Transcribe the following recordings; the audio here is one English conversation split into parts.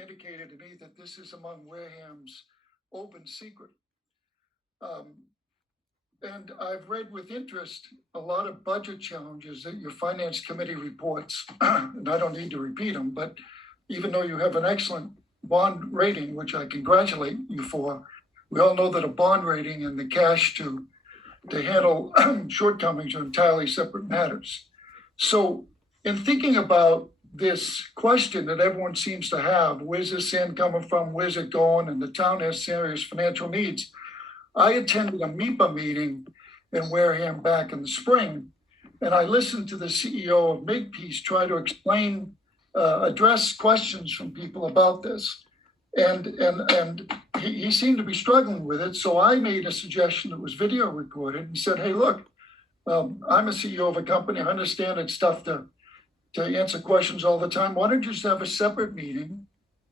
indicated to me that this is among Wareham's open secret. And I've read with interest a lot of budget challenges that your finance committee reports, and I don't need to repeat them, but even though you have an excellent bond rating, which I congratulate you for, we all know that a bond rating and the cash to handle shortcomings are entirely separate matters. So in thinking about this question that everyone seems to have, where's this sand coming from, where's it going, and the town has serious financial needs, I attended a MIPA meeting in Wareham back in the spring, and I listened to the CEO of Makepeace try to explain, address questions from people about this. And he seemed to be struggling with it. So I made a suggestion that was video recorded and said, hey, look, I'm a CEO of a company. I understand it's tough to answer questions all the time. Why don't you just have a separate meeting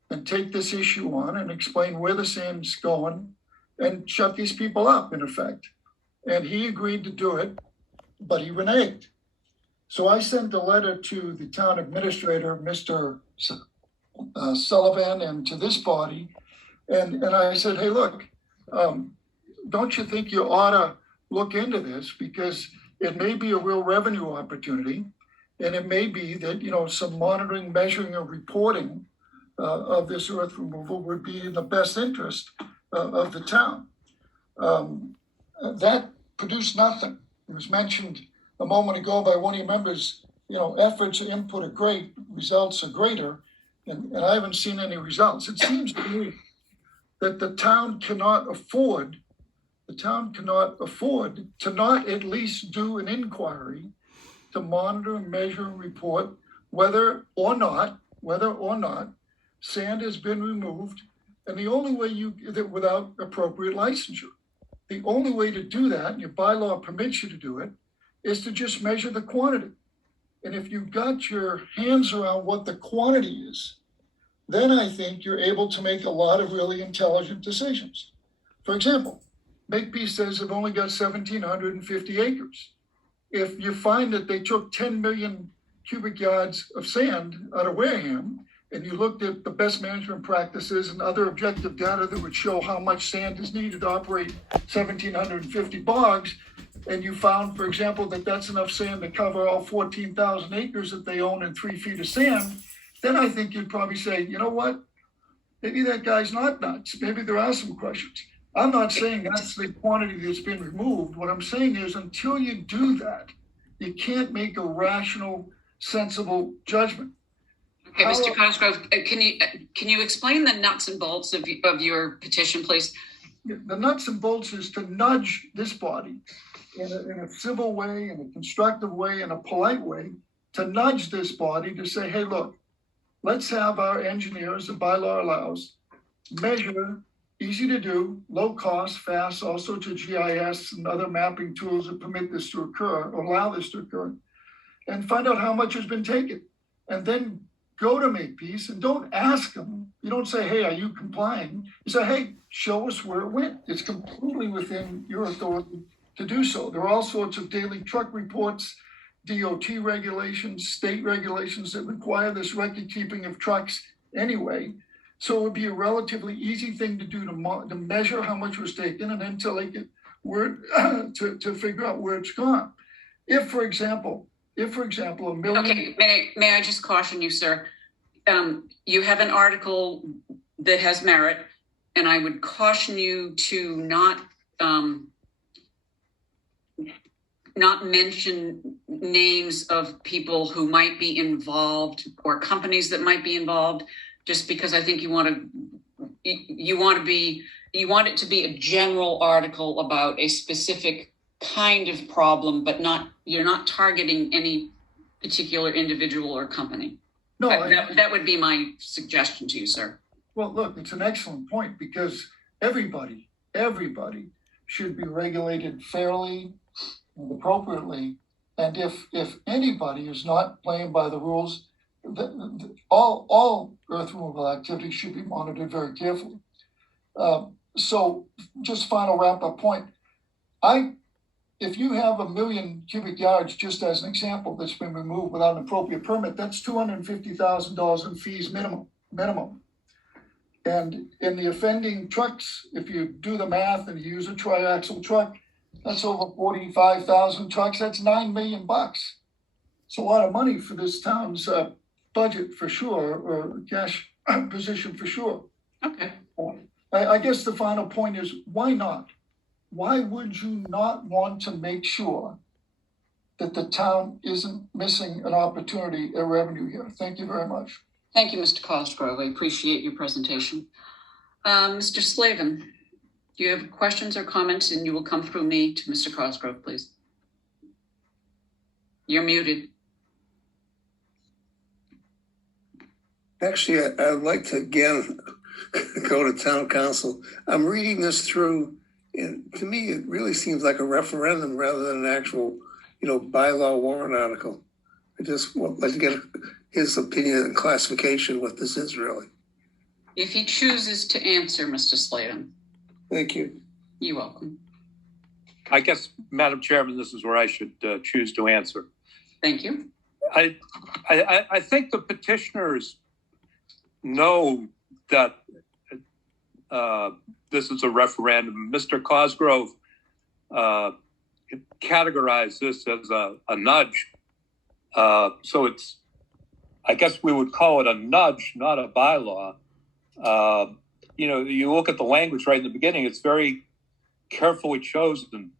and take this issue on and explain where the sand's going and shut these people up, in effect. And he agreed to do it, but he reneged. So I sent a letter to the town administrator, Mr. Sullivan, and to this body. And I said, hey, look, don't you think you ought to look into this? Because it may be a real revenue opportunity. And it may be that, some monitoring, measuring, or reporting of this earth removal would be in the best interest of the town. That produced nothing. It was mentioned a moment ago by one of your members, efforts or input are great, results are greater, and I haven't seen any results. It seems to me that the town cannot afford to not at least do an inquiry to monitor, measure, and report whether or not sand has been removed. And the only way without appropriate licensure, the only way to do that, and your bylaw permits you to do it, is to just measure the quantity. And if you've got your hands around what the quantity is, then I think you're able to make a lot of really intelligent decisions. For example, Makepeace says they've only got 1,750 acres. If you find that they took 10 million cubic yards of sand out of Wareham, and you looked at the best management practices and other objective data that would show how much sand is needed to operate 1,750 bogs, and you found, for example, that that's enough sand to cover all 14,000 acres that they own in 3 feet of sand, then I think you'd probably say, you know what, maybe that guy's not nuts. Maybe there are some questions. I'm not saying that's the quantity that's been removed. What I'm saying is until you do that, you can't make a rational, sensible judgment. Okay, Mr. Cosgrove, can you explain the nuts and bolts of your petition, please? The nuts and bolts is to nudge this body in a civil way, in a constructive way, in a polite way, to nudge this body to say, hey, look, let's have our engineers, the bylaw allows, measure, easy to do, low cost, fast, also to GIS and other mapping tools that permit this to occur, or allow this to occur, and find out how much has been taken. And then go to Makepeace and don't ask them. You don't say, hey, are you complying? You say, hey, show us where it went. It's completely within your authority to do so. There are all sorts of daily truck reports, DOT regulations, state regulations that require this record keeping of trucks anyway. So it would be a relatively easy thing to do to measure how much was taken and then to like it where to figure out where it's gone. If, for example, a million... Okay, may I just caution you, sir? You have an article that has merit, and I would caution you to not mention names of people who might be involved or companies that might be involved, just because I think you want it to be a general article about a specific kind of problem, but you're not targeting any particular individual or company. No, that would be my suggestion to you, sir. Well, look, it's an excellent point because everybody should be regulated fairly and appropriately. And if anybody is not playing by the rules, all earth removal activities should be monitored very carefully. So just final wrap-up point. If you have 1 million cubic yards, just as an example, that's been removed without an appropriate permit, that's $250,000 in fees minimum. And in the offending trucks, if you do the math and you use a triaxle truck, that's over 45,000 trucks. That's $9 million. It's a lot of money for this town's budget for sure, or cash position for sure. Okay. I guess the final point is, why not? Why would you not want to make sure that the town isn't missing an opportunity, a revenue here? Thank you very much. Thank you, Mr. Cosgrove. I appreciate your presentation. Mr. Slavin, do you have questions or comments? And you will come through me to Mr. Cosgrove, please. You're muted. Actually, I'd like to again go to town council. I'm reading this through, and to me, it really seems like a referendum rather than an actual, bylaw warrant article. I just would like to get his opinion and classification of what this is really. If he chooses to answer, Mr. Slavin. Thank you. You're welcome. I guess, Madam Chairman, this is where I should choose to answer. Thank you. I think the petitioners know that this is a referendum. Mr. Cosgrove categorized this as a nudge. So it's, I guess we would call it a nudge, not a bylaw. You look at the language right in the beginning, it's very carefully chosen.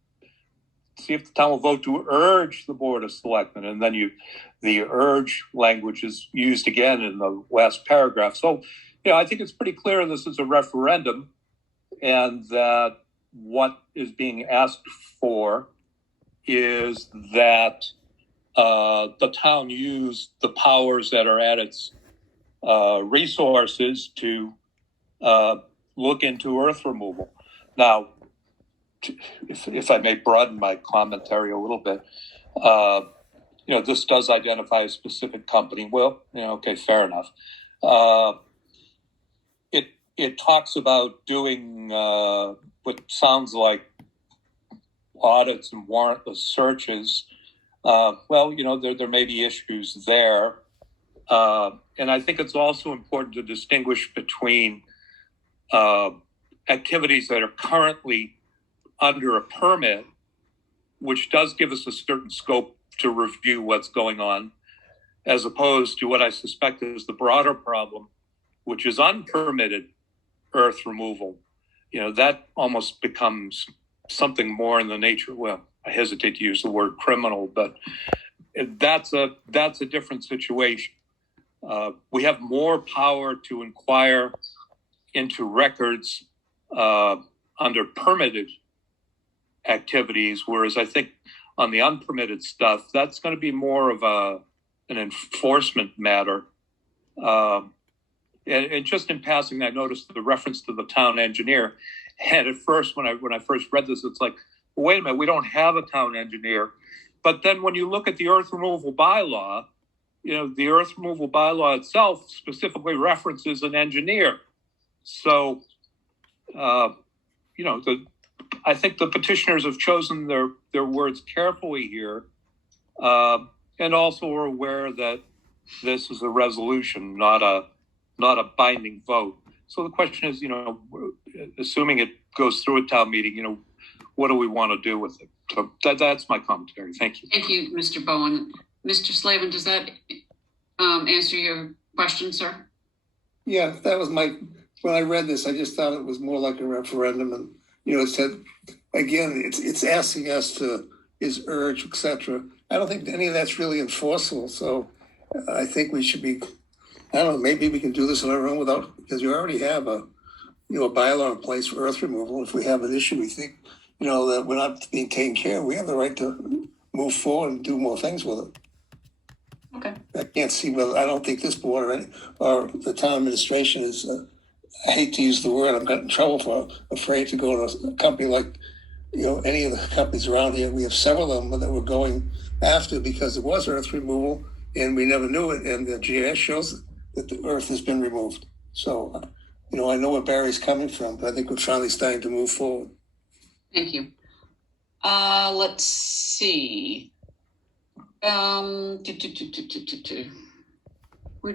See if the town will vote to urge the Board of Selectmen, and then the urge language is used again in the last paragraph. So, I think it's pretty clear this is a referendum, and that what is being asked for is that the town use the powers that are at its resources to look into earth removal. Now, if I may broaden my commentary a little bit, this does identify a specific company. Well, okay, fair enough. It talks about doing what sounds like audits and warrantless searches. There may be issues there. And I think it's also important to distinguish between activities that are currently under a permit, which does give us a certain scope to review what's going on, as opposed to what I suspect is the broader problem, which is unpermitted earth removal. That almost becomes something more in the nature, well, I hesitate to use the word criminal, but that's a different situation. We have more power to inquire into records under permitted activities, whereas I think on the unpermitted stuff, that's going to be more of an enforcement matter. And just in passing, I noticed the reference to the town engineer. And at first, when I first read this, it's like, well, wait a minute, we don't have a town engineer. But then when you look at the earth removal bylaw, the earth removal bylaw itself specifically references an engineer. So, I think the petitioners have chosen their words carefully here, and also are aware that this is a resolution, not a binding vote. So the question is, assuming it goes through a town meeting, what do we want to do with it? So that's my commentary. Thank you. Thank you, Mr. Bowen. Mr. Slavin, does that answer your question, sir? Yeah, that was when I read this, I just thought it was more like a referendum. And, it said, again, it's asking us to urge, etc. I don't think any of that's really enforceable. So I think we should be, I don't know, maybe we can do this on our own because you already have a bylaw in place for earth removal. If we have an issue, we think, that we're not being taken care of, we have the right to move forward and do more things with it. Okay. I can't see I don't think this board or the town administration is, I hate to use the word, I'm got in trouble for, afraid to go to a company like, any of the companies around here. We have several of them that we're going after because it was earth removal and we never knew it. And the GIS shows that the earth has been removed. So, I know where Barry's coming from, but I think we're finally starting to move forward. Thank you. Let's see. Where'd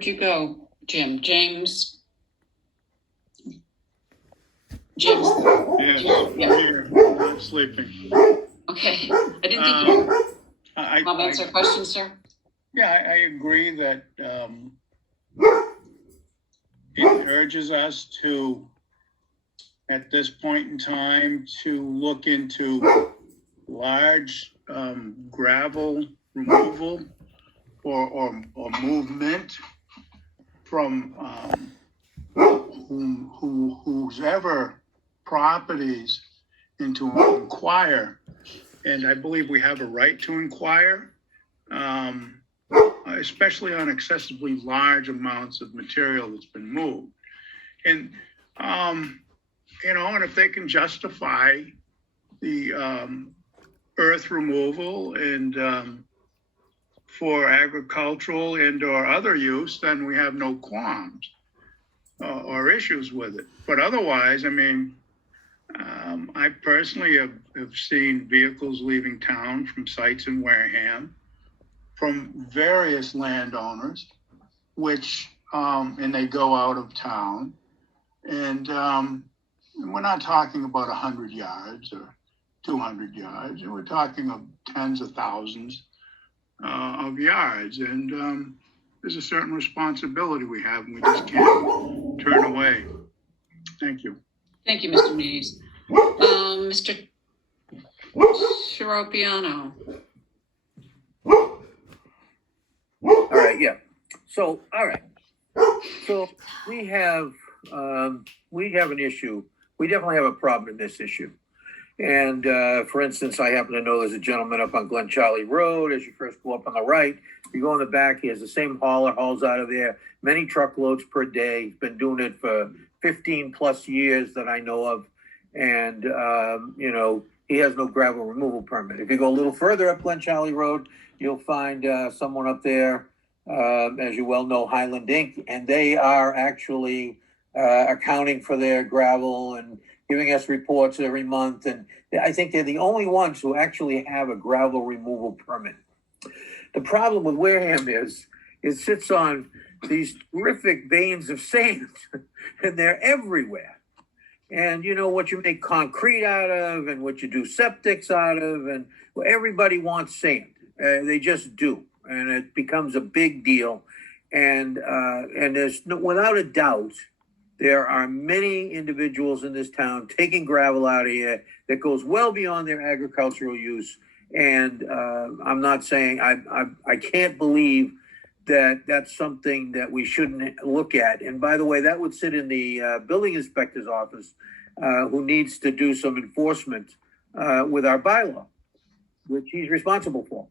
you go, Jim? James Jim's, Yes, Yeah. I'm here, not sleeping. okay. I didn't think you I, comments or questions, sir? yeah, I agree that, it urges us to, at this point in time, to look into large, gravel removal or movement from, whoever properties and to inquire. And I believe we have a right to inquire, especially on excessively large amounts of material that's been moved. And, and if they can justify the earth removal and for agricultural and or other use, then we have no qualms or issues with it. But otherwise, I mean, I personally have seen vehicles leaving town from sites in Wareham from various landowners, which, and they go out of town. And we're not talking about 100 yards or 200 yards. We're talking of tens of thousands of yards. And there's a certain responsibility we have, and we just can't turn away. Thank you. Thank you, Mr. Mays. Mr. Tropeano. All right, yeah. So, all right. So we have an issue. We definitely have a problem in this issue. And for instance, I happen to know there's a gentleman up on Glen Charlie Road. As you first go up on the right, you go in the back, he has the same hauler, hauls out of there, many truckloads per day. He's been doing it for 15 plus years that I know of. And, he has no gravel removal permit. If you go a little further up Glen Charlie Road, you'll find someone up there, as you well know, Highland Inc., and they are actually accounting for their gravel and giving us reports every month. And I think they're the only ones who actually have a gravel removal permit. The problem with Wareham is it sits on these terrific veins of sand, and they're everywhere. And you know what you make concrete out of and what you do septics out of, and well, everybody wants sand. They just do. And it becomes a big deal. And there's no, without a doubt, there are many individuals in this town taking gravel out of here that goes well beyond their agricultural use. And I'm not saying I can't believe that that's something that we shouldn't look at. And by the way, that would sit in the building inspector's office, who needs to do some enforcement with our bylaw, which he's responsible for.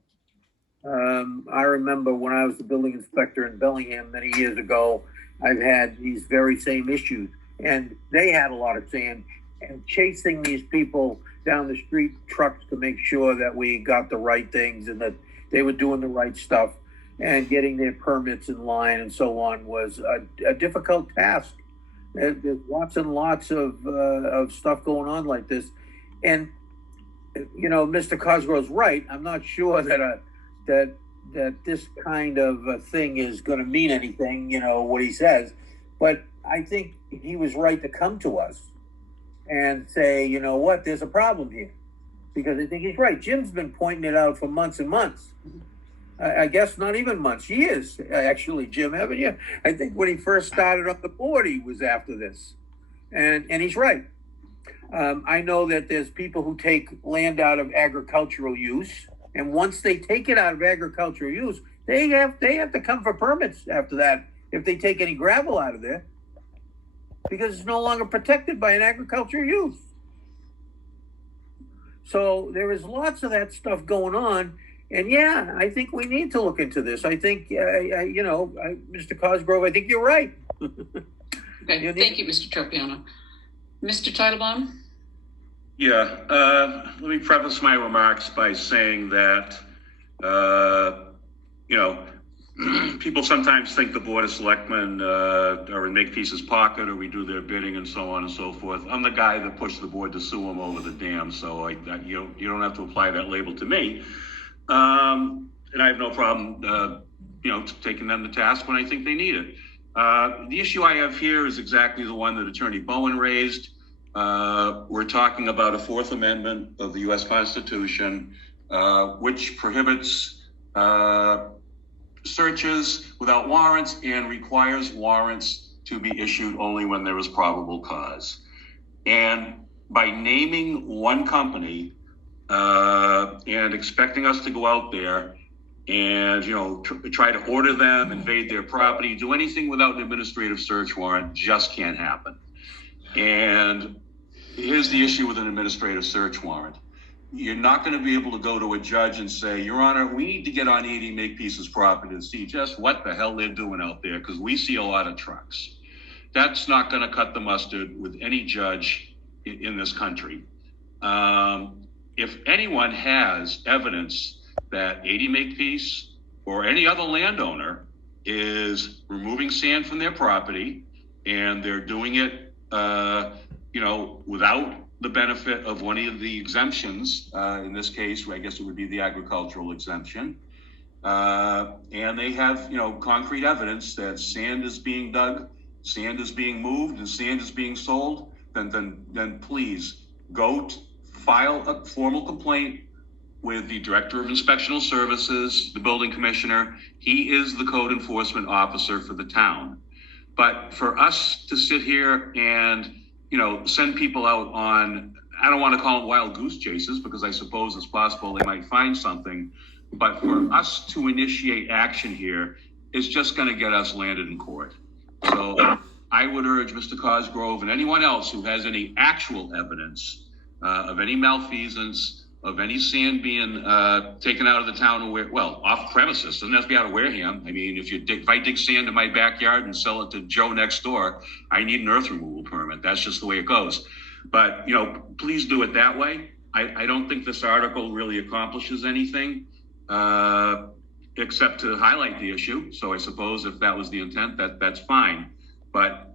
I remember when I was the building inspector in Bellingham many years ago, I've had these very same issues, and they had a lot of sand, and chasing these people down the street, trucks, to make sure that we got the right things and that they were doing the right stuff and getting their permits in line and so on was a difficult task. There's lots and lots of stuff going on like this. And, Mr. Cosgrove's right. I'm not sure that this kind of thing is going to mean anything, what he says. But I think he was right to come to us and say, you know what, there's a problem here. Because I think he's right. Jim's been pointing it out for months and months. I guess not even months, years, actually, Jim, haven't you? I think when he first started on the board, he was after this. And he's right. I know that there's people who take land out of agricultural use. And once they take it out of agricultural use, they have to come for permits after that if they take any gravel out of there, because it's no longer protected by an agricultural use. So there is lots of that stuff going on. And yeah, I think we need to look into this. I think, Mr. Cosgrove, I think you're right. Okay, thank you, Mr. Tropeano. Mr. Titlebaum? Yeah, let me preface my remarks by saying that, people sometimes think the Board of Selectmen are in Makepeace's pocket, or we do their bidding and so on and so forth. I'm the guy that pushed the board to sue him over the dam, so you don't have to apply that label to me. And I have no problem, taking them to task when I think they need it. The issue I have here is exactly the one that Attorney Bowen raised. we're talking about a Fourth Amendment of the U.S. Constitution, which prohibits searches without warrants and requires warrants to be issued only when there is probable cause. And by naming one company and expecting us to go out there and, you know, try to order them, invade their property, do anything without an administrative search warrant just can't happen. And here's the issue with an administrative search warrant. You're not going to be able to go to a judge and say, Your Honor, we need to get on 80 Makepeace's property to see just what the hell they're doing out there, because we see a lot of trucks. That's not going to cut the mustard with any judge in this country. If anyone has evidence that 80 Makepeace or any other landowner is removing sand from their property and they're doing it, you know, without the benefit of one of the exemptions, in this case, I guess it would be the agricultural exemption, and they have, you know, concrete evidence that sand is being dug, sand is being moved, and sand is being sold, then please go file a formal complaint with the Director of Inspectional Services, the building commissioner. He is the code enforcement officer for the town. But for us to sit here and, you know, send people out on, I don't want to call them wild goose chases, because I suppose it's possible they might find something, but for us to initiate action here is just going to get us landed in court. So I would urge Mr. Cosgrove and anyone else who has any actual evidence of any malfeasance, of any sand being taken out of the town, well, off premises. Doesn't have to be out of Wareham. I mean, if I dig sand in my backyard and sell it to Joe next door, I need an earth removal permit. That's just the way it goes. But, you know, please do it that way. I don't think this article really accomplishes anything except to highlight the issue. So I suppose if that was the intent, that's fine. But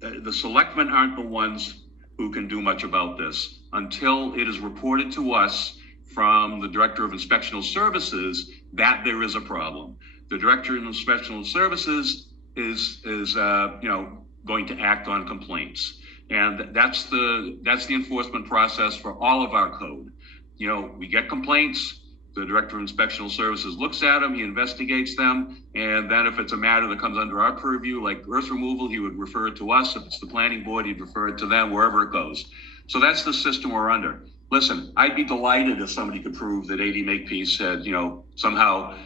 the selectmen aren't the ones who can do much about this until it is reported to us from the Director of Inspectional Services that there is a problem. The Director of Inspectional Services is you know, going to act on complaints, and that's the enforcement process for all of our code. You know, we get complaints. The Director of Inspectional Services looks at them, he investigates them, and then if it's a matter that comes under our purview, like earth removal, he would refer it to us. If it's the planning board, he'd refer it to them, wherever it goes. So that's the system we're under. Listen, I'd be delighted if somebody could prove that 80 Makepeace had, you know, somehow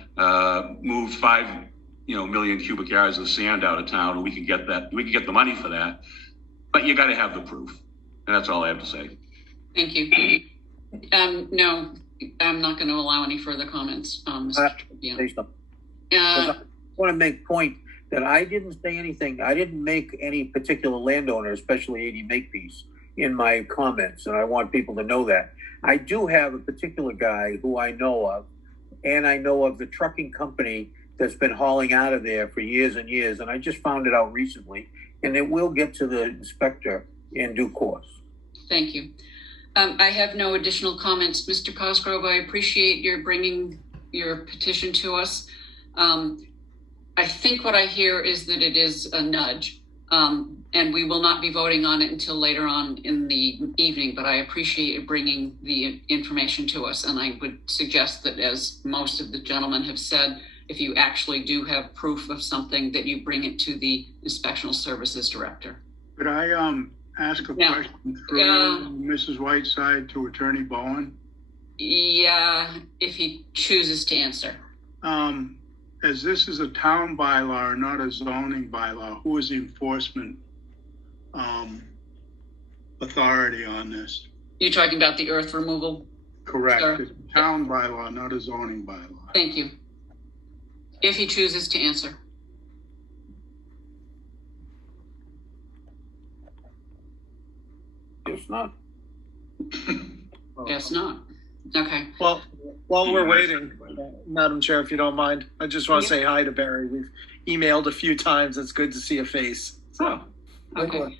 moved 5 million cubic yards of sand out of town, and we could get the money for that. But you got to have the proof, and that's all I have to say. Thank you. No, I'm not going to allow any further comments. Mr. Tropeano. Say something. I want to make point that I didn't say anything. I didn't make any particular landowner, especially 80 Makepeace, in my comments, and I want people to know that. I do have a particular guy who I know of, and I know of the trucking company that's been hauling out of there for years and years, and I just found it out recently, and it will get to the inspector in due course. Thank you. I have no additional comments. Mr. Cosgrove, I appreciate your bringing your petition to us. I think what I hear is that it is a nudge, and we will not be voting on it until later on in the evening, but I appreciate you bringing the information to us. And I would suggest that, as most of the gentlemen have said, if you actually do have proof of something, that you bring it to the Inspectional Services Director. Could I ask a question through Mrs. Whiteside to Attorney Bowen? Yeah, if he chooses to answer. As this is a town bylaw, not a zoning bylaw, who is the enforcement authority on this? You're talking about the earth removal? Correct. Sure. It's a town bylaw, not a zoning bylaw. Thank you. If he chooses to answer. If not. Guess not. Okay. Well, while we're waiting, Madam Chair, if you don't mind, I just want to say hi to Barry. We've emailed a few times. It's good to see a face. So, Okay.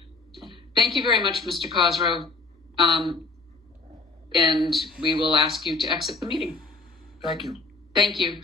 Thank you very much, Mr. Cosgrove. And we will ask you to exit the meeting. Thank you. Thank you.